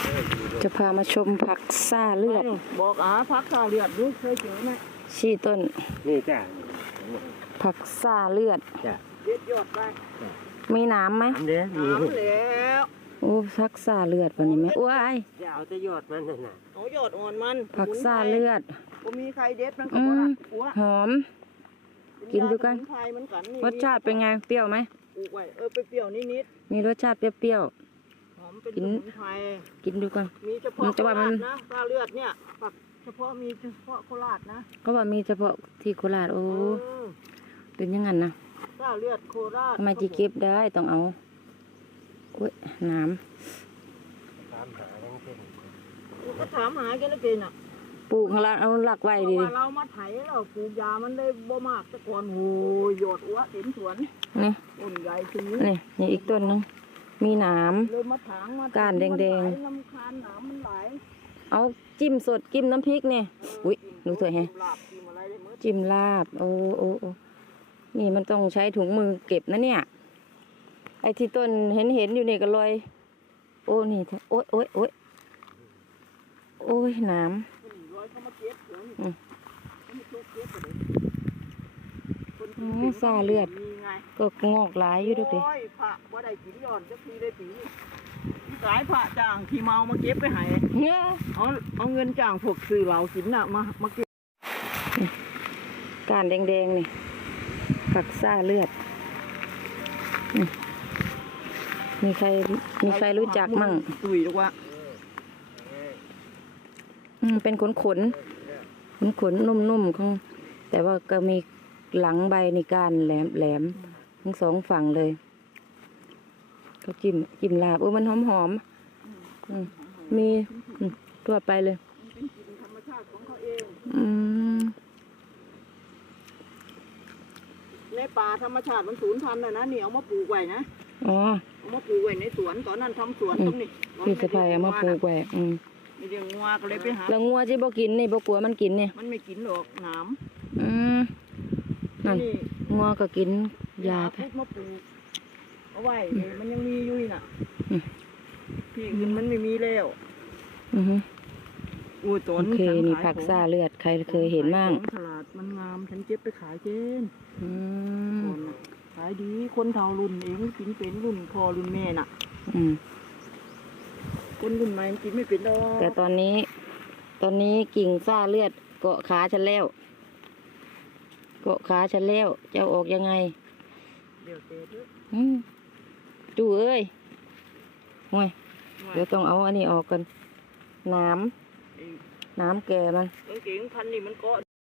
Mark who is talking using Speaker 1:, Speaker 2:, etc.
Speaker 1: จะพามาชมผักซ่าเลือด
Speaker 2: บอกผักซ่าเลือดดูเคยเจอไหม
Speaker 1: ชี้ต้น
Speaker 3: นี่จ้ะ
Speaker 1: ผักซ่าเลือด
Speaker 3: จ้ะ
Speaker 2: เด็ดยอดไป
Speaker 1: มีน้ำไหม
Speaker 3: น้ำเด้อ
Speaker 2: น้ำแล้ว
Speaker 1: โอ้ผักซ่าเลือดวันนี้ไหมอ้ย
Speaker 3: จะเอาแต่ยอดมันน่ะ
Speaker 2: เอายอดอ่อนมัน
Speaker 1: ผักซ่าเลือด
Speaker 2: ก็มีใครเด็ดมันก็บ่ละ
Speaker 1: หอมกินดูกันรสชาติเป็นไงเปรี้ยวไหม
Speaker 2: ปลูกไว้ไปเปรี้ยวนิด
Speaker 1: มีรสชาติเปรี้ยว
Speaker 2: หอมเป็นสมุนไพร
Speaker 1: กินดูกัน
Speaker 2: มีเฉพาะโคราชนะซ่าเลือดเนี่ยผักเฉพาะมีเฉพาะโคราชนะ
Speaker 1: ก็ว่ามีเฉพาะที่โคราชโอ้เป็นยังไงนะ
Speaker 2: ซ่าเลือดโคราช
Speaker 1: ทำไมจีเก็บได้ต้องเอาอุ้ยน้ำ
Speaker 2: ก็ถามหาแกแล้วกินอ่ะ
Speaker 1: ปลูกของเราเอาหลักไว้ดี
Speaker 2: เรามาไถเราปลูกยามันได้บ่มากแต่ก่อนโหหยดอ้วเต็มสวน
Speaker 1: นี่
Speaker 2: ต้นใหญ่ถึง
Speaker 1: นี่อีกต้นนึงมีหนามก้านแดง
Speaker 2: ๆน้ำคานหนามมันไหล
Speaker 1: เอาจิ้มสดจิ้มน้ำพริกเนี่ยอุ้ยดูสวยแฮะจิ้มลาบโอ้นี่มันต้องใช้ถุงมือเก็บนะเนี่ยไอ้ที่ต้นเห็นอยู่นี่ก็ลอยโอ้นี่โอ้ยหนามซ่าเลือดก็งอกหลายอยู่ด้วยดิ
Speaker 2: ผ่าว่าได้กี่ย้อนจะปีได้ปีสายผ่าจ่างที่เมามาเก็บไปให้เอาเงินจ่างพวกซื้อเหล้ากินน่ะมาเก็บ
Speaker 1: ก้านแดงๆนี่ผักซ่าเลือดมีใครรู้จักมั่ง
Speaker 2: ตุยหรือว่า
Speaker 1: เป็นขนนุ่มๆของแต่ว่าก็มีหลังใบในก้านแหลมทั้งสองฝั่งเลยก็จิ้มลาบมันหอมมีทั่วไปเลย
Speaker 2: เป็นกลิ่นธรรมชาติของเขาเองในป่าธรรมชาติมันสูญพันธุ์นะนี่เอามาปลูกไว้นะเอามาปลูกไว้ในสวนตอนนั้นทำสวนตรงนี้
Speaker 1: พี่สะพายเอามาปลูกไว้
Speaker 2: มีเรื่องงัวก็เลยไปหา
Speaker 1: แล้วงัวที่บ่กินนี่บ่กลัวมันกินนี่
Speaker 2: มันไม่กินหรอกหนาม
Speaker 1: นั่นงัวก็กินยา
Speaker 2: ไปมาปลูกเอาไว้มันยังมีอยู่น่ะที่อื่นมันไม่มีแล้วโอ้ยต้น
Speaker 1: นี่ผักซ่าเลือดใครเคยเห็นมั่ง
Speaker 2: ตลาดมันงามฉันเก็บไปขายเจนขายดีคนเฒ่ารุ่นเองกินเป็นรุ่นพ่อรุ่นแม่น่ะคนรุ่นใหม่กินไม่เป็นดอก
Speaker 1: แต่ตอนนี้กิ่งซ่าเลือดเกาะขาฉันแล้วจะออกยังไง
Speaker 2: เดี๋ยวเตะด้วย
Speaker 1: จู่เอ้ยห่วยเดี๋ยวต้องเอาอันนี้ออกกันน้ำแก่มัน
Speaker 2: กิ่งพันนี่มันก็